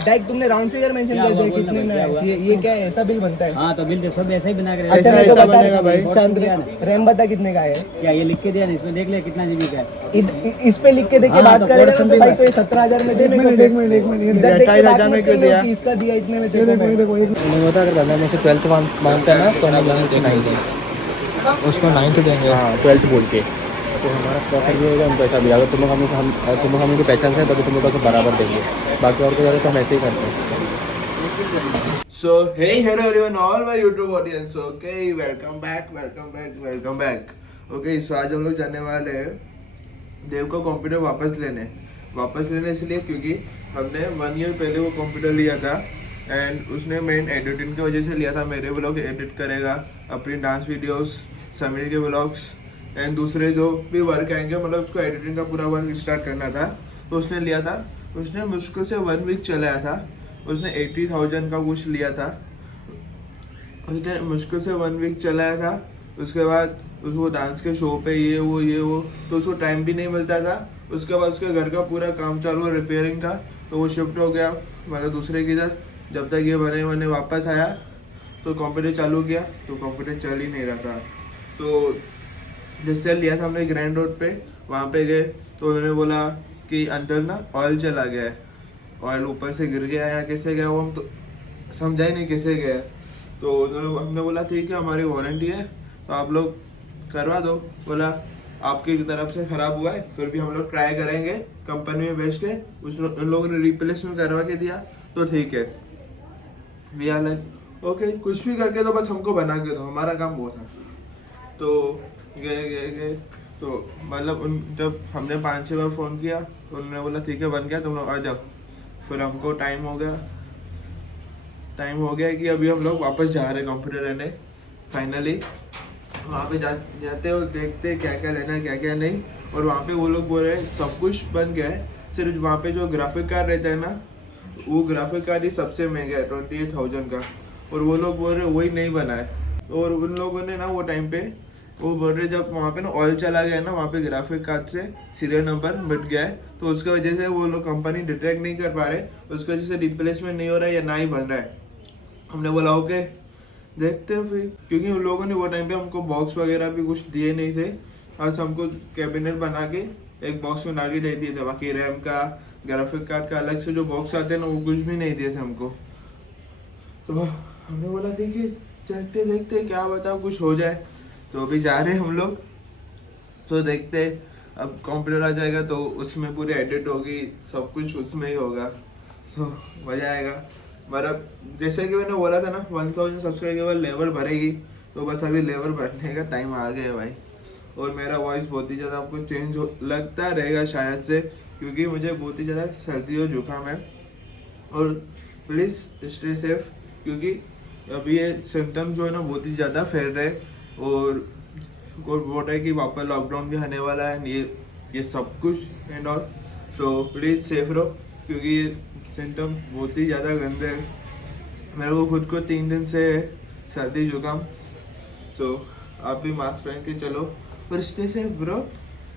Direct तुमने round figure mention कर दिया कितने में है। ये क्या है, ऐसा बिल बनता है? हाँ तो बिल सब ऐसा ही बना के ऐसा रखा है। ऐसा बनेगा भाई। शांत रैम बता कितने का है? क्या ये लिख के दिया ना, इसमें देख ले कितना जीबी का है। इस पे लिख के देख के हाँ, बात तो करेगा portion तो भी भाई तो ये 17,000 में दे मेरे को। एक मिनट इधर देख के बात 28,000 में मत क्यों कर लो दिया? कि इसका दिया इतने में देखो मैं। देखो नहीं होता अगर बंदा मुझसे 12th मांगता है ना तो हम लोग उसे 9 देंगे, उसको 9 देंगे। हाँ 12th बोल के तो हमारा प्रॉफिट भी होगा, हम पैसा भी। अगर तुम लोग हम उनकी पहचान से तभी तुम लोग को बराबर देंगे, बाकी और कोई ज़्यादा तो हम ऐसे ही करते हैं। So hey hello everyone all my YouTube audience. Okay, welcome back. Okay, so आज हम लोग जाने वाले हैं देव का कंप्यूटर वापस लेने इसलिए क्योंकि हमने 1 ईयर पहले वो कंप्यूटर लिया था एंड उसने मेन एडिटिंग की वजह से लिया था। मेरे व्लॉग एडिट करेगा, अपनी डांस वीडियोस, समीर के व्लॉग्स एंड दूसरे जो भी वर्क आएंगे, मतलब उसको एडिटिंग का पूरा वर्क स्टार्ट करना था तो उसने लिया था। उसने मुश्किल से 1 वीक चलाया था, उसने 80,000 का कुछ लिया था, उसने मुश्किल से 1 वीक चलाया था। उसके बाद उसको डांस के शो पे ये वो तो उसको टाइम भी नहीं मिलता था। उसके बाद उसके घर का पूरा काम चालू हुआ रिपेयरिंग का, तो वो शिफ्ट हो गया मतलब दूसरे की इधर। जब तक ये बने वापस आया तो कंप्यूटर चालू किया तो कंप्यूटर चल ही नहीं रहा था। तो जिससे लिया था हमने ग्रैंड रोड पे, वहाँ पे गए तो उन्होंने बोला कि अंदर ना ऑयल चला गया है, ऑयल ऊपर से गिर गया या कैसे गया वो हम तो समझा ही नहीं कैसे गया। तो हमने बोला ठीक है हमारी वारंटी है तो आप लोग करवा दो। बोला आपकी तरफ से ख़राब हुआ है फिर भी हम लोग ट्राई करेंगे कंपनी में बेच के। उन लोगों ने रिप्लेसमेंट करवा के दिया तो ठीक है। वी आर लाइक ओके, कुछ भी करके तो बस हमको बना के दो, हमारा काम वो था। तो गए तो मतलब जब हमने 5-6 बार फ़ोन किया तो उन्होंने बोला ठीक है बन गया तुम लोग आ जाओ। फिर हमको टाइम हो गया कि अभी हम लोग वापस जा रहे हैं कंप्यूटर लेने। फाइनली वहाँ पे जाते हो देखते क्या क्या लेना है क्या क्या नहीं, और वहाँ पे वो लोग बोल रहे हैं सब कुछ बन गया है, सिर्फ वहाँ पे जो ग्राफिक कार्ड रहता है ना वो ग्राफिक कार्ड ही सबसे महंगा है 28,000 का, और वो लोग बोल रहे वही नहीं बना है। और उन लोगों ने ना वो टाइम पे वो बोल रहे जब वहाँ पे ना ऑयल चला गया ना, वहाँ पे ग्राफिक कार्ड से सीरियल नंबर मिट गया है तो उसकी वजह से वो लोग कंपनी डिटेक्ट नहीं कर पा रहे, उसकी वजह से रिप्लेसमेंट नहीं हो रहा है या ना ही बन रहा है। हमने बोला ओके देखते हैं फिर, क्योंकि उन लोगों ने वो टाइम पे हमको बॉक्स वगैरह भी कुछ दिए नहीं थे। आज हमको कैबिनेट बना के एक बॉक्स में डाल के दे दिए थे, बाकी रैम का ग्राफिक कार्ड का अलग से जो बॉक्स आते हैं ना वो कुछ भी नहीं दिए थे हमको। तो हमने बोला ठीक है चलते देखते क्या बताओ कुछ हो जाए। तो अभी जा रहे हैं हम लोग, तो देखते अब कंप्यूटर आ जाएगा तो उसमें पूरी एडिट होगी, सब कुछ उसमें ही होगा, तो मज़ा आएगा। मतलब जैसे कि मैंने बोला था ना 1000 सब्सक्राइबर के बाद लेवल भरेगी, तो बस अभी लेवल भरने का टाइम आ गया है भाई। और मेरा वॉइस बहुत ही ज़्यादा आपको चेंज लगता रहेगा शायद से, क्योंकि मुझे बहुत ही ज़्यादा सर्दी और जुकाम है। और प्लीज़ स्टे सेफ, क्योंकि अभी ये सिम्टम्स जो है ना बहुत ही ज़्यादा फैल रहे, और कोई बोल रहा है कि वापस लॉकडाउन भी आने वाला है, ये सब कुछ एंड ऑल। तो प्लीज़ सेफ रहो, क्योंकि सिम्टम बहुत ही ज़्यादा गंदे हैं। मेरे को खुद को 3 दिन से सर्दी जुकाम, तो आप भी मास्क पहन के चलो पर स्टे सेफ ब्रो,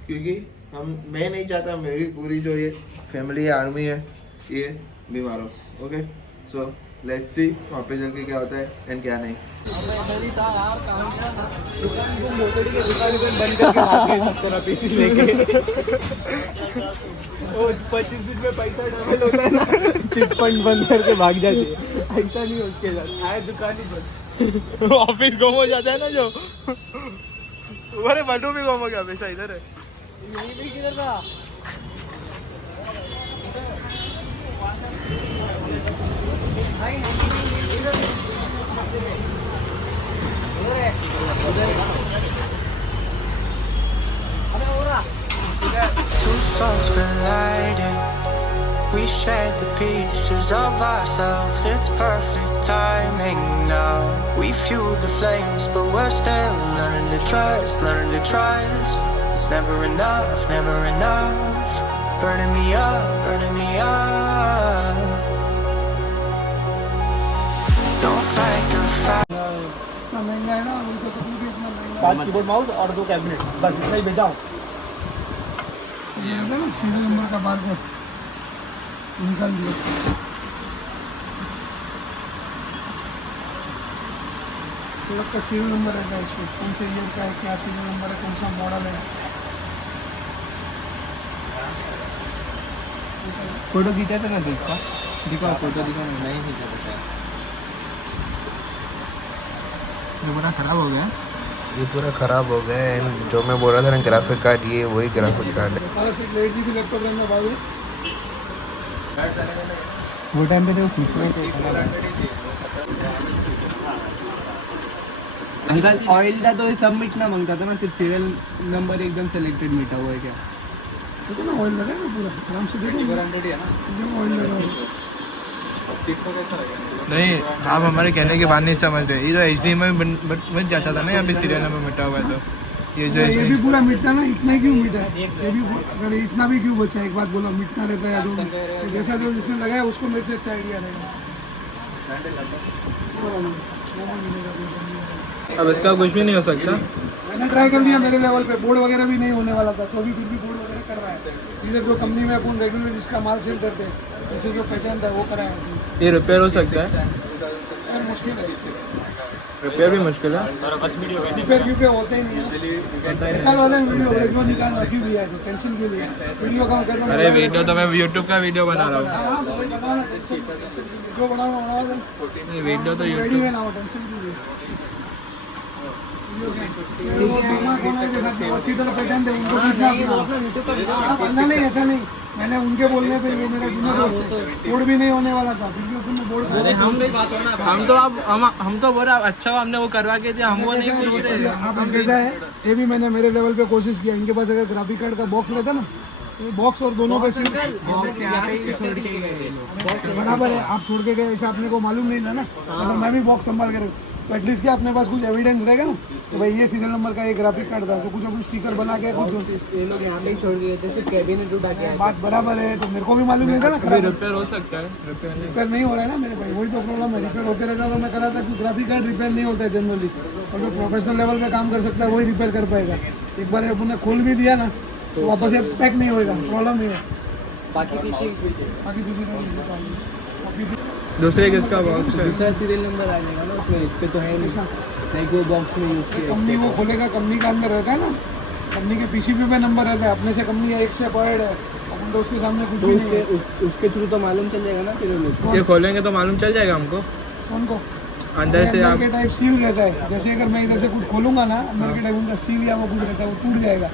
क्योंकि मैं नहीं चाहता मेरी पूरी जो ये फैमिली आर्मी है ये बीमार हो। ओके सो लेट्स सी वहाँ पे चल के क्या होता है एंड क्या नहीं। बंद करके भाग गए तेरा पीसी लेके। वो 25 दिन में पैसा डबल होता है ना, चिट फंड बंद करके भाग जाती है, ऐसा नहीं हो उसके साथ। आए दुकान ही बंद, ऑफिस गुम हो जाता है ना जो। अरे बटू भी गुम हो गया, पैसा इधर है। यही भी किधर था? Two souls colliding. We shared the pieces of ourselves. It's perfect timing now. We fueled the flames, but we're still learning to trust. It's never enough, never enough. Burning me up. Don't fight the fight. महंगा है ना उनको, तो भी इतना महंगा 5 keyboard mouse और 2 cabinet, बस इतना ही भेजा हूँ। ये है ना सीरियल नंबर का बाद में निकाल दिया। लोग का सीरियल नंबर रहता है इसमें, कौन से ईयर का है, क्या सीरियल नंबर है, कौन सा मॉडल है। फोटो खींचा था ना तो इसका दिखा, फोटो दिखा नहीं खींचा था। ये बड़ा खराब हो गया। ये पूरा ख़राब हो गया है। जो मैं बोल रहा था ना ग्राफिक कार्ड, ये वही ग्राफिक कार्ड है। हमारा सिर्फ 8 GB लैपटॉप रहना भाई। वो टाइम पे तो खींच रहे थे। अंकल ऑयल था तो ये सब मिटना मांगता था ना, सिर्फ सीरियल नंबर एकदम सेलेक्टेड मिटा हुआ है क्या? देखो ना ऑयल लगा है पूरा, आराम से देखो। एकदम ऑयल लगा है। नहीं, आप हमारे कहने की बात नहीं समझते। ये जो HDMI में बच जाता था ना, यहाँ पे सीरियल नंबर मिटा हुआ है तो ये भी पूरा मिटता ना, इतना क्यों मिटा है? ये भी अगर इतना भी क्यों बचा है? एक बात बोलो, मिटना रहता है जो तो जैसा जो जिसने लगाया उसको मेरे से अच्छा आइडिया रहेगा। अब इसका कुछ भी नहीं हो सकता। मैंने ट्राई कर लिया मेरे लेवल पे, बोर्ड वगैरह भी नहीं होने वाला था, तो अभी फिर भी बोर्ड वगैरह करवाया। जैसे जो कंपनी में अपन रेगुलर जिसका माल सेल करते हैं, जैसे जो पहचान था वो कराया। ये रिपेयर हो सकता है? मुश्किल है, रिपेयर भी मुश्किल है। रिपेयर क्योंकि होते ही नहीं है। निकाल वाले वीडियो निकाल रखी हुई है, टेंशन के लिए वीडियो कॉल कर। अरे वीडियो तो मैं YouTube का वीडियो बना रहा हूँ। जो बनाओ ये वीडियो तो रेडी में ना हो, टेंशन के लिए। अच्छी तरह पहचान दे उनको, नहीं ऐसा नहीं। मैंने उनके बोलने पे ये मेरा जुना दोस्त है, बोर्ड भी नहीं होने वाला था, फिर भी उसने बोर्ड हम तो बोला अच्छा हमने वो करवा के दिया, हम वो नहीं पूछ रहे। आप कैसा है, ये भी मैंने मेरे लेवल पे कोशिश किया। इनके पास अगर ग्राफिक कार्ड का बॉक्स रहता ना, ये बॉक्स और दोनों पे सिर्फ बराबर है। आप छोड़ के गए ऐसा अपने को मालूम नहीं था ना, अगर मैं भी बॉक्स संभाल के तो एटलीस्ट क्या अपने पास कुछ एविडेंस रहेगा ना, तो भाई ये सीरियल नंबर का एक ग्राफिक कार्ड था, तो कुछ कुछ स्टिकर बना के कुछ ये लोग यहाँ पे ही छोड़ दिए थे, सिर्फ कैबिनेट उठा के। बात बराबर है, तो मेरे को भी मालूम नहीं था ना। रिपेयर हो सकता है, रिपेयर नहीं हो रहा है ना मेरे भाई, वही तो प्रॉब्लम है। रिपेयर होते रहता तो मैं करा था कि ग्राफिक कार्ड रिपेयर नहीं होता है जनरली, और जो प्रोफेशनल लेवल पे काम कर सकता है वही रिपेयर कर पाएगा। एक बार अपने खोल भी दिया ना तो वापस ये पैक नहीं होगा, प्रॉब्लम नहीं है। बाकी दूसरे किसका बॉक्स है? दूसरा सीरियल नंबर आ जाएगा ना उसमें, इस पे तो है नहीं कोई बॉक्स में यूज़ किया। कंपनी वो खोलेगा, कंपनी का अंदर रहता है ना, कंपनी के PCB पे नंबर रहता है। अपने से कंपनी एक से पॉइंट है, अपन तो उसके सामने कुछ भी नहीं है। उसके थ्रू तो मालूम चल जाएगा ना फिर। ये खोलेंगे तो मालूम चल जाएगा हमको फोन को अंदर से। आप के टाइप सील रहता है, जैसे अगर मैं इधर से कुछ खोलूंगा ना, अंदर के टाइप उनका सील या वो कुछ रहता है, वो टूट जाएगा।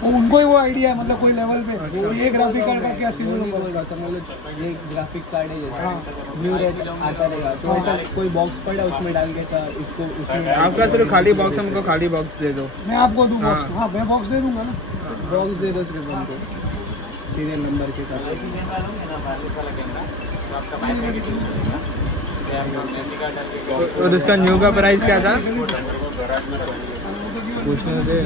वो उनको ही वो आइडिया है, मतलब कोई लेवल पे तो ये ग्राफिक कार्ड का क्या सीरियल नंबर होगा, मतलब ये ग्राफिक कार्ड है जैसे ब्लू रेड आता रहेगा, तो ऐसा कोई बॉक्स पड़ा उसमें डाल के इसको उसमें आपका सिर्फ खाली बॉक्स, हमको खाली बॉक्स दे दो। मैं आपको दूँ बॉक्स? हाँ मैं बॉक्स दे दूंगा ना। बॉक्स दे दो सिर्फ हमको सीरियल नंबर के साथ। और इसका न्यू का प्राइस क्या था? पूछने दे।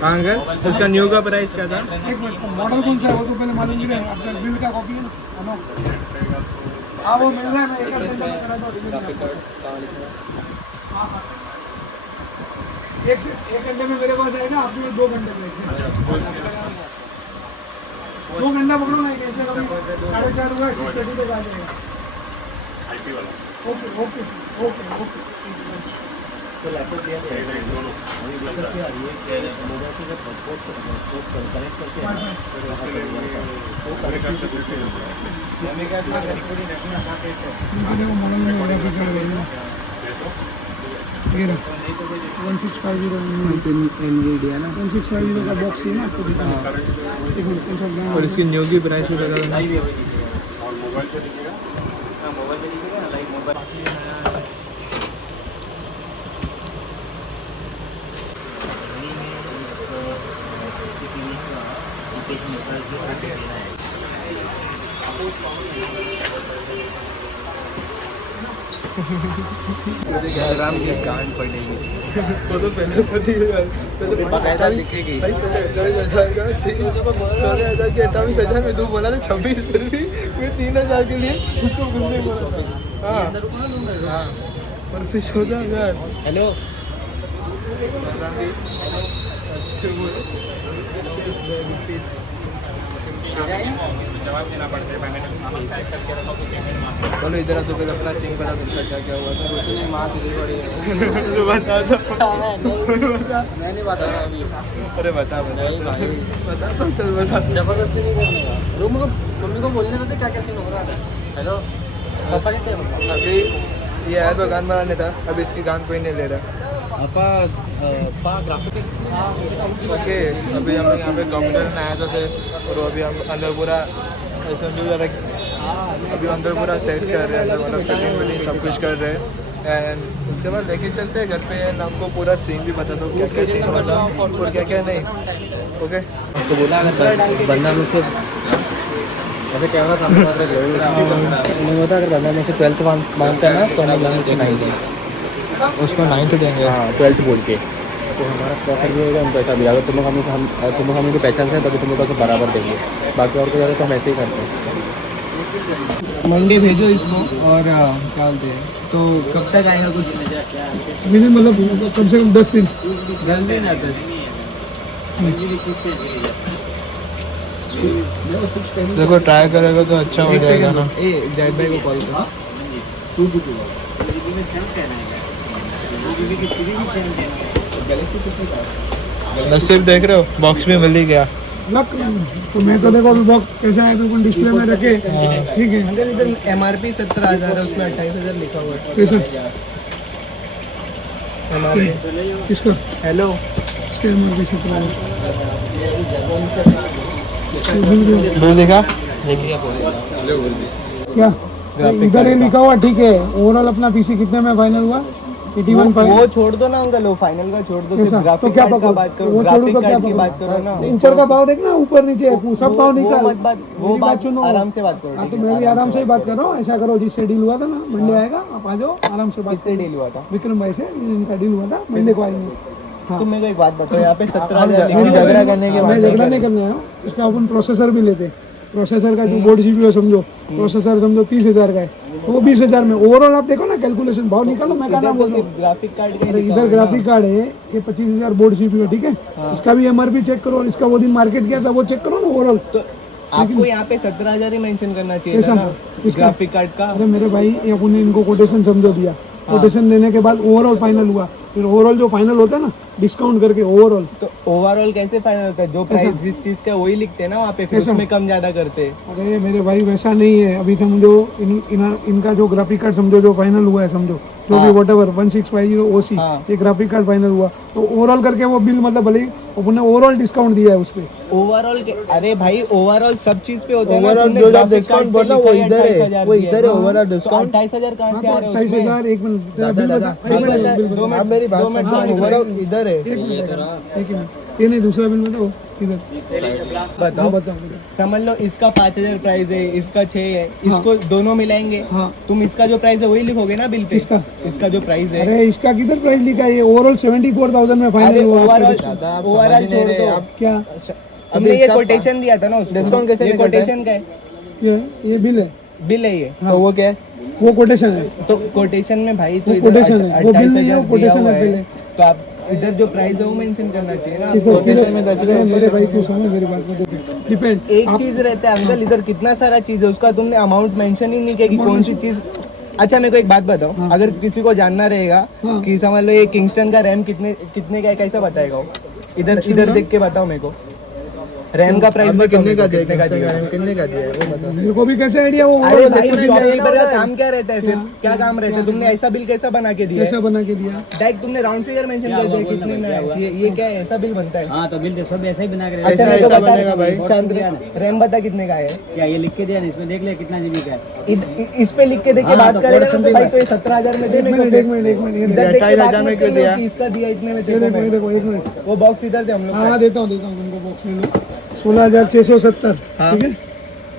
हाँ अंकल, इसका न्यू का प्राइस क्या था? एक मिनट, मॉडल कौन सा है वो तो पहले मालूम नहीं है। आपका बिल का कॉपी है ना? हाँ वो मिल रहा है, मैं एक करा दो। हाँ एक घंटे में मेरे पास आएगा, आपके 2 घंटे में। 2 घंटा पकड़ो ना, कैसे 4:30 हुआ, 6:30 तक आ जाएगा। Okay okay sir, okay okay. ये 1650 NVIDIA ना 1650 का बॉक्स है ना आपको दिखाना। और इसकी न्यू की प्राइस भी बता देना। राम की गांड पड़ेगी। वो तो पहले पड़ी है, पहले बकायदा लिखेगी। भाई पहले 40,000 का 40,000 की 28,000 में 2 बोला था, 26 फिर भी मैं 3,000 के लिए उसको घूमने बोला था। हाँ पर फिर 14,000। हेलो बोलो इधर आ तो फिर अपना सीन बता तुमका क्या क्या हुआ था माँ चली पड़ी तो बता दो मैं नहीं बता रहा अभी अरे बता नहीं भाई बता तो चल बता जबरदस्ती नहीं करने का रूम को मम्मी को बोलने देते क्या क्या सीन हो रहा है हेलो पापा नहीं थे अभी ये आया तो गान बनाने था अभी इसकी गान कोई नहीं ले रहा पापा ग्राफिक ओके अभी हम यहाँ पे कंप्यूटर में आए थे और अभी हम अंदर पूरा अभी अंदर पूरा सेट कर रहे हैं मतलब फिटिंग विटिंग सब कुछ कर रहे हैं एंड उसके बाद लेके चलते हैं घर पे एंड आपको पूरा सीन भी बता दो क्या क्या सीन हुआ था और क्या क्या नहीं ओके तो बोला अगर बंदा मुझसे ऐसे कैमरा सामने उन्होंने बोला अगर बंदा मुझसे 12th मांगता है ना तो हम 11th नहीं देंगे उसको 9th देंगे हाँ 12th बोल के तो हमारा प्रॉफिट भी होगा उनको ऐसा भी अगर तुम लोग हमको पहचान से तभी तुम लोग को बराबर देंगे बाकी और कोई ज़्यादा तो हम ऐसे ही करते हैं मंडे भेजो इसको और क्या बोलते हैं तो कब तक आएगा कुछ मिनिमम मतलब कम से कम 10 दिन जल्दी नहीं आता देखो ट्राई करेगा तो अच्छा हो जाएगा ना ए जाहिद भाई को कॉल कर नसीब देख रहे हो बॉक्स में मिल ही गया लक तो मैं तो देखो अभी बॉक्स कैसा है बिल्कुल डिस्प्ले में रखे ठीक है अंकल इधर MRP 17,000 है उसमें 28,000 लिखा हुआ है कैसे MRP किसका हेलो इसके MRP 17 बिल दिखा क्या इधर ये लिखा हुआ ठीक है ओवरऑल अपना पीसी कितने में फाइनल हुआ 81 वो छोड़ दो ना अंकल वो फाइनल का छोड़ दो सिर्फ कैसा? ग्राफिक तो क्या कार्ड का पकड़ो? बात करो वो छोड़ू ग्राफिक तो क्या कार्ड की पकड़ो? बात करो ना इंचर का भाव देखना ऊपर नीचे सब भाव निकाल वो मेरी बात सुनो आराम से बात करो हाँ तो मैं भी आराम से ही बात कर रहा हूँ ऐसा करो जिससे डील हुआ था ना मंडे आएगा आप आ जाओ आराम से बात किससे डील हुआ था विक्रम भाई से इनका डील हुआ था मंडे को आएंगे हाँ तुम मेरे को एक बात बताओ यहाँ पे 17,000 मेरी झगड़ा करने के मैं बाद झगड़ा नहीं करने आया हूँ इसका अपन प्रोसेसर भी लेते प्रोसेसर का जो बोर्ड जीपीयू है समझो प्रोसेसर समझो 30,000 का है तो वो 20,000 में ओवरऑल आप देखो ना कैलकुलेशन भाव निकालो मैं क्या नाम बोल रहा हूँ ग्राफिक कार्ड का अरे इधर ग्राफिक कार्ड है ये 25,000 बोर्ड सीपीयू ठीक है इसका भी MRP चेक करो और इसका वो दिन मार्केट किया था वो चेक करो ना ओवरऑल तो आपको यहाँ पे 17,000 ही मेंशन करना चाहिए कैसा? था ना इसका? ग्राफिक कार्ड का अरे मेरे भाई ये अपन ने इनको कोटेशन समझो दिया कोटेशन देने के बाद ओवरऑल फाइनल हुआ फिर ओवरऑल जो फाइनल होता है ना डिस्काउंट करके ओवरऑल तो ओवरऑल कैसे फाइनल होता है जो प्राइस जिस चीज का वही लिखते हैं ना वहाँ पे फिर कैसा? उसमें कम ज्यादा करते हैं अरे मेरे भाई वैसा नहीं है अभी समझो इनका जो ग्राफिक कार्ड समझो जो फाइनल हुआ है समझो जो भी वॉट एवर 1650 OC हाँ। ये ग्राफिक कार्ड फाइनल हुआ तो ओवरऑल करके वो बिल मतलब भले अपन ने ओवरऑल डिस्काउंट दिया है उस पे ओवरऑल अरे भाई ओवरऑल सब चीज पे होता है Overall जो आप discount बोल रहे हो, वो इधर है, वो इधर है, overall discount। 28,000 कहाँ से आ रहे हैं उसमें? 28,000 एक मिनट तेरा बिल बता एक मिनट बिल बता आप मेरी बात सुनो ओवरऑल इधर है एक मिनट ये नहीं दूसरा बिल बताओ इधर बताओ बताओ समझ लो इसका 5,000 प्राइस है इसका 6 है इसको दोनों मिलाएंगे हाँ तुम इसका जो प्राइस है वही लिखोगे ना बिल पे इसका जो प्राइस है अरे इसका किधर प्राइस लिखा है ये ओवरऑल 74,000 में फाइनल अरे हुआ ओवरऑल छोड़ दो क्या तुमने ये कोटेशन दिया था ना उसको डिस्काउंट कैसे ये निकलता है? कोटेशन का है ये बिल है बिल है ये तो वो क्या है वो कोटेशन है तो कोटेशन में भाई तो वो इधर quotation है, वो bill नहीं है, वो 28,000 quotation दिया है, हुआ bill है। तो आप इधर जो प्राइस है वो मेंशन करना चाहिए ना इधर आपको। किधर में अरे मेरे भाई तू समझ मेरी बात को डिपेंड एक चीज रहता है अंकल इधर कितना सारा चीज है उसका तुमने अमाउंट मेंशन ही नहीं किया कि कौन सी चीज अच्छा मेरे को एक बात बताओ अगर किसी को जानना रहेगा कि समझ लो ये किंगस्टन का रैम कितने का है कैसा बताएगा वो इधर देख के बताओ मेरे को रैम का प्राइस आपने बताओ कितने का मेरे को, दिया कितने का दिया कितने का दिया है वो बताओ मेरे को भी कैसे आइडिया वो अरे overall भाई देखना शॉपकीपर चाहिए का ना। काम क्या रहता है फिर क्या काम रहता है तुमने ऐसा बिल कैसा बना के दिया है कैसा बना के दिया डायरेक्ट तुमने राउंड फिगर मेंशन कर दिया कितने में है ये क्या है ऐसा बिल बनता है हाँ तो बिल सब ऐसा ही बना के अच्छा ऐसा मेरे को ऐसा बता बनेगा भाई। शांत रैम बता कितने का है क्या ये लिख के दिया ना इसमें देख ले कितना जीबी का है इस पे लिख के देख के हाँ, बात तो करेगा ना code तो भाई तो ये 17,000 में दे एक मेरे को मिनट एक मिनट एक मिनट ये इधर देख के बात 28,000 में मत क्यों करो दिया? कि इसका दिया इतने में देखो तेरे ये को देखो एक मिनट वो बॉक्स इधर थे हम लोग हाँ देता हूँ तुमको बॉक्स में लो 16,670 ठीक है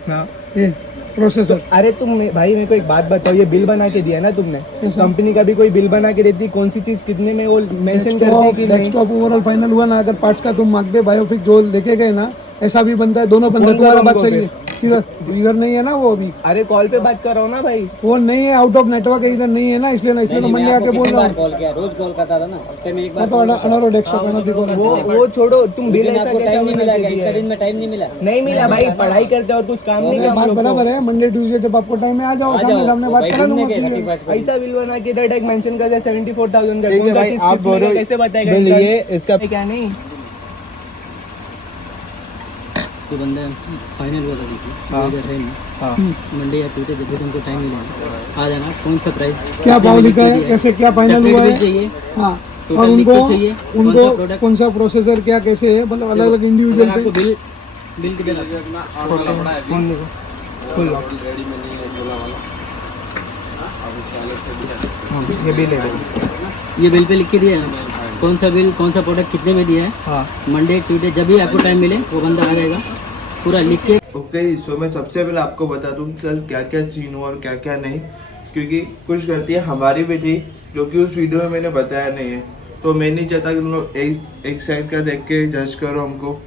हाँ ये प्रोसेसर अरे तुम भाई मेरे को एक बात बताओ ये बिल बना के दिया ना तुमने कैसा? कंपनी का भी कोई बिल बना के देती कौन सी चीज कितने में वो मेंशन करते हैं कि नहीं डेस्कटॉप ओवरऑल फाइनल हुआ ना अगर पार्ट्स का तुम मांग दे बायोफिक जो लेके गए ना ऐसा भी बनता है दोनों बनता है फोन करो तुम्हारा बात हमको सही है फिर। इधर नहीं है ना वो अभी, अरे कॉल पे बात कर रहा हूँ ना भाई। फोन नहीं है, आउट ऑफ नेटवर्क है, इधर नहीं है ना, इसलिए तो नहीं, मंडे मैं आके आपको बोल कितनी रहा बार हूँ। कॉल किया, रोज कॉल करता था ना, हफ्ते में एक बार मैं तो call करता था। अनारो डेस्क वो छोड़ो, तुम बिल लेकिन ऐसा आपको कैसे टाइम नहीं मिला बना क्या? के इतना दिया दिन में टाइम नहीं मिला? है? नहीं मिला भाई, पढ़ाई करते और कुछ काम नहीं मेरी किया बात हम लोग बराबर को। है, मंडे ट्यूसडे जब आपको टाइम में आ जाओ, आ सामने जाओ, सामने तो बात भाई करा घूमने दूंगा गए, clear। 35 को। ऐसा बिल बना के इधर टैग मेंशन कर दिया 74,000 का। देखिए कौन सा भाई, चीज आप किस में बोलो है, कैसे बताएगा बिल इंसान? ये इसका क्या नहीं तो बंदा फाइनल हुआ था किसी हाँ। इधर है नहीं, हाँ मंडे या ट्यूसडे जब भी तुमको टाइम मिले आ जाना। कौन सा प्राइस क्या भाव लिखा है, कैसे क्या फाइनल हुआ है, चाहिए, हाँ, Total और लिख उनको के चाहिए, कौन सा उनको product? कौन सा प्रोसेसर क्या कैसे है, मतलब अलग अलग अगर इंडिविजुअल आपको पे। बिल किधर आता है? फोन देखो, खोल लो। ये बिल है भाई। ये बिल पे लिख के दिया है कौन सा बिल, कौन सा प्रोडक्ट कितने में दिया है। हाँ मंडे ट्यूसडे जब भी आपको टाइम मिले वो बंदा आ जाएगा, पूरा लिख के। ओके, सो मैं सबसे पहले आपको बता दूं कि कल क्या क्या सीन हुआ और क्या क्या नहीं, क्योंकि कुछ गलतियां हमारी भी थी जो कि उस वीडियो में मैंने बताया नहीं है। तो मैं नहीं चाहता कि तुम लोग एक साइड का देख के जज करो हमको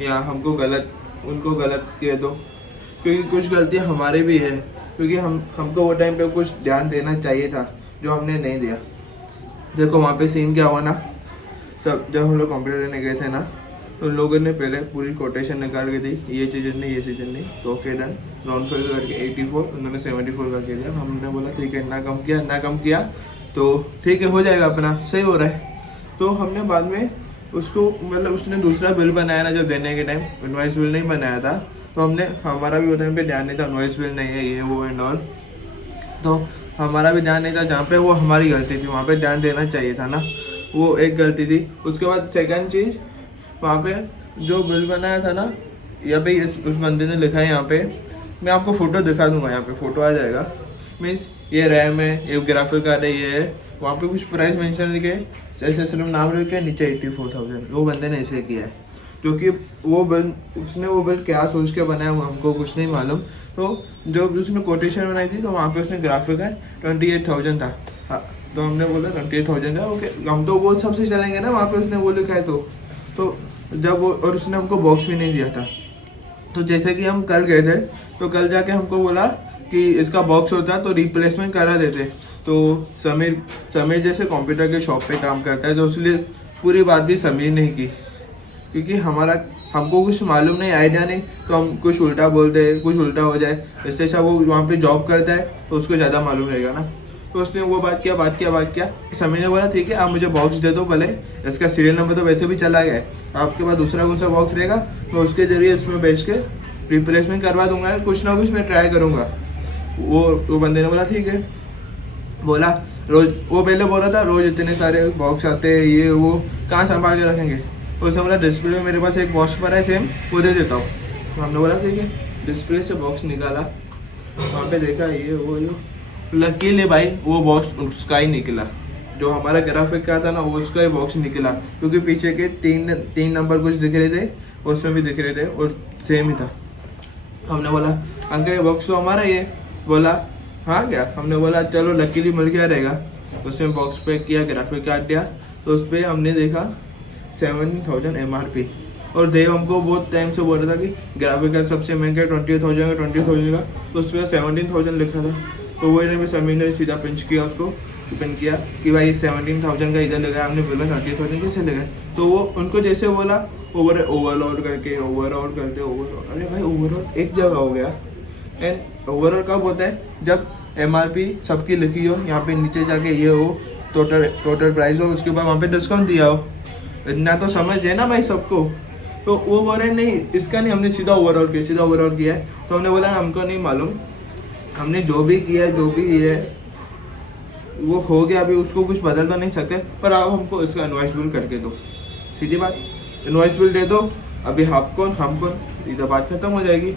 या हमको गलत उनको गलत कह दो, क्योंकि कुछ गलतियां हमारी भी है, क्योंकि हमको वो टाइम पे कुछ ध्यान देना चाहिए था जो हमने नहीं दिया। देखो वहाँ पे सीन क्या हुआ ना, सब जब हम लोग कंप्यूटर लेने गए थे ना, तो लोगों ने पहले पूरी कोटेशन निकाल के दी, ये चीज़ें नहीं, ये चीज़ें नहीं, तो ओके डन, राउंड फिगर करके 84, उन्होंने 74 करके दिया। हमने बोला ठीक है, ना कम किया तो ठीक है, हो जाएगा अपना, सही हो रहा है। तो हमने बाद में उसको मतलब उसने दूसरा बिल बनाया ना, जब देने के टाइम इनवॉइस बिल नहीं बनाया था, तो हमने हमारा भी वो टाइम पे ध्यान नहीं था, इनवॉइस बिल नहीं है ये वो एंड ऑल, तो हमारा भी ध्यान नहीं था। जहाँ पे वो हमारी गलती थी वहाँ पे ध्यान देना चाहिए था ना, वो एक गलती थी। उसके बाद सेकंड चीज़, वहाँ पे जो बिल बनाया था ना, या भाई उस बंदे ने लिखा है यहाँ पे, मैं आपको फ़ोटो दिखा दूंगा, यहाँ पे फ़ोटो आ जाएगा। मीन्स ये रैम है, ये ग्राफिक कार्ड है, ये है, वहाँ पे कुछ प्राइस मेंशन लिखे, जैसे सिर्फ नाम लिखे, नीचे 84,000, वो बंदे ने ऐसे किया है। क्योंकि वो बिल उसने वो बिल क्या सोच के बनाया वो हमको कुछ नहीं मालूम। तो जो उसने कोटेशन बनाई थी तो वहाँ पे उसने ग्राफिक है 28,000 था। हाँ, तो हमने बोला 28,000 है, ओके, हम तो वो सबसे चलेंगे ना, वहाँ पे उसने वो लिखा है तो जब वो, और उसने हमको बॉक्स भी नहीं दिया था। तो जैसे कि हम कल गए थे, तो कल जाके हमको बोला कि इसका बॉक्स होता तो रिप्लेसमेंट करा देते। तो समीर जैसे कंप्यूटर के शॉप पे काम करता है, तो इसलिए पूरी बात भी समीर नहीं की, क्योंकि हमको कुछ मालूम नहीं, आइडिया नहीं, तो हम कुछ उल्टा बोलते हैं, कुछ उल्टा हो जाए। इससे अच्छा वो वहाँ पे जॉब करता है तो उसको ज़्यादा मालूम रहेगा ना। तो उसने वो बात किया। समीर ने बोला ठीक है, आप मुझे बॉक्स दे दो, भले इसका सीरियल नंबर तो वैसे भी चला गया है, आपके पास दूसरा कौन सा बॉक्स रहेगा, मैं उसके ज़रिए इसमें बेच के रिप्लेसमेंट करवा दूंगा, कुछ ना कुछ मैं ट्राई करूँगा। वो बंदे ने बोला ठीक है, बोला रोज, वो पहले बोल रहा था रोज इतने सारे बॉक्स आते हैं, ये वो कहाँ संभाल के रखेंगे। तो उसने बोला डिस्प्ले में मेरे पास एक बॉक्स पर है सेम, वो दे देता हूँ। तो हमने बोला ठीक है, डिस्प्ले से बॉक्स निकाला, वहाँ पे देखा ये वो लकीली भाई वो बॉक्स उसका ही निकला, जो हमारा ग्राफिक का था ना वो उसका ही बॉक्स निकला, क्योंकि पीछे के तीन नंबर कुछ दिख रहे थे, उसमें भी दिख रहे थे और सेम ही था। हमने बोला अंकल ये बॉक्स तो हमारा ही है। बोला हाँ क्या, हमने बोला चलो लकीली मिल गया रहेगा। उसमें बॉक्स पे किया, ग्राफिक कार्ड दिया, तो उस पर हमने देखा 17,000 MRP, और देव हमको बहुत टाइम से बोल रहा था कि ग्राफिक कार्ड सबसे महंगा 20,000 का, तो उस पर 17,000 लिखा था। तो वो भी समीर ने सीधा पिंच किया, उसको पिन किया कि भाई 17,000 का इधर लगा, हमने बोला 20,000 कैसे लगा। तो वो उनको जैसे बोला ओवरऑल करते, अरे भाई ओवरऑल एक जगह हो गया। एंड ओवरऑल कब होता है, जब MRP सबकी लिखी हो, यहाँ पे नीचे जाके ये हो टोटल प्राइस हो, उसके बाद वहाँ पे डिस्काउंट दिया हो, इतना तो समझ है ना भाई सबको। तो वो बोल रहे नहीं इसका नहीं, हमने सीधा ओवरऑल किया है। तो हमने बोला हमको नहीं मालूम, हमने जो भी किया है, जो भी ये है वो हो गया, अभी उसको कुछ बदल तो नहीं सकते, पर आप हमको इसका इनवॉइस बिल करके दो, सीधी बात, इनवॉइस बिल दे दो, अभी हम कौन इधर बात खत्म हो जाएगी।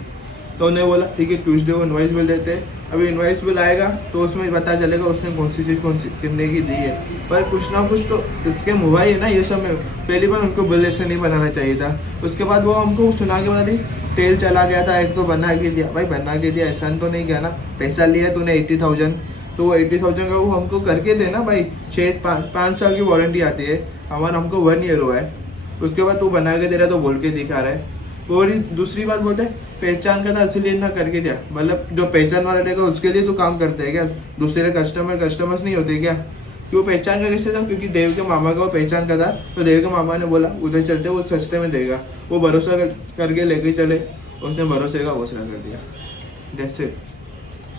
तो उन्हें बोला ठीक है ट्यूसडे को इनवॉइस बिल देते हैं। अभी इनवॉइस बिल आएगा तो उसमें पता चलेगा उसने कौन सी चीज़ कितने की दी है, पर कुछ ना कुछ तो इसके हुआ ही है ना। ये सब में पहली बार उनको बिल ऐसे नहीं बनाना चाहिए था। उसके बाद वो हमको सुना के बता दी तेल चला गया था, एक तो बना के दिया। भाई बना के दिया एहसान तो नहीं किया ना, पैसा लिया तूने 80,000, तो वो 80,000 का वो हमको करके देना भाई। 5 साल की वारंटी आती है, हमको 1 ईयर हुआ है। उसके बाद तू बना के दे रहा है तो बोल के दिखा रहा है, और दूसरी बात बोलते हैं पहचान का था इसलिए ना करके दिया, मतलब जो पहचान वाला रहेगा उसके लिए तो काम करते हैं क्या, दूसरे कस्टमर्स नहीं होते क्या? क्यों पहचान का कैसे था? क्योंकि देव के मामा का वो पहचान का था, तो देव के मामा ने बोला उधर चलते वो सस्ते में देगा, वो भरोसा करके लेके चले, उसने भरोसे का घोषणा कर दिया। जैसे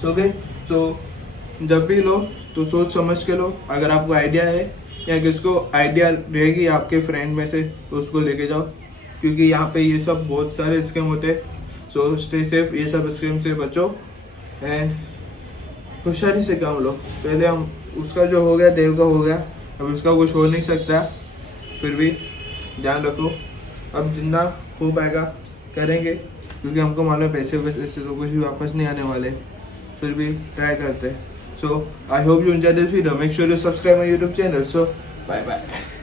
सो जब भी लो तो सोच समझ के लो, अगर आपको आइडिया है या किसको आइडिया रहेगी आपके फ्रेंड में से तो उसको लेके जाओ, क्योंकि यहाँ पे ये सब बहुत सारे स्कीम होते हैं। सो स्टे सेफ, ये सब स्कीम से बचो एंड होशियारी से काम लो। पहले हम उसका जो हो गया देव का हो गया, अब उसका कुछ हो नहीं सकता, फिर भी ध्यान रखो, अब जितना हो पाएगा करेंगे, क्योंकि हमको मालूम है पैसे वैसे तो कुछ भी वापस नहीं आने वाले, फिर भी ट्राई करते हैं। So I hope you enjoy this video, make sure you subscribe my YouTube channel. So bye bye.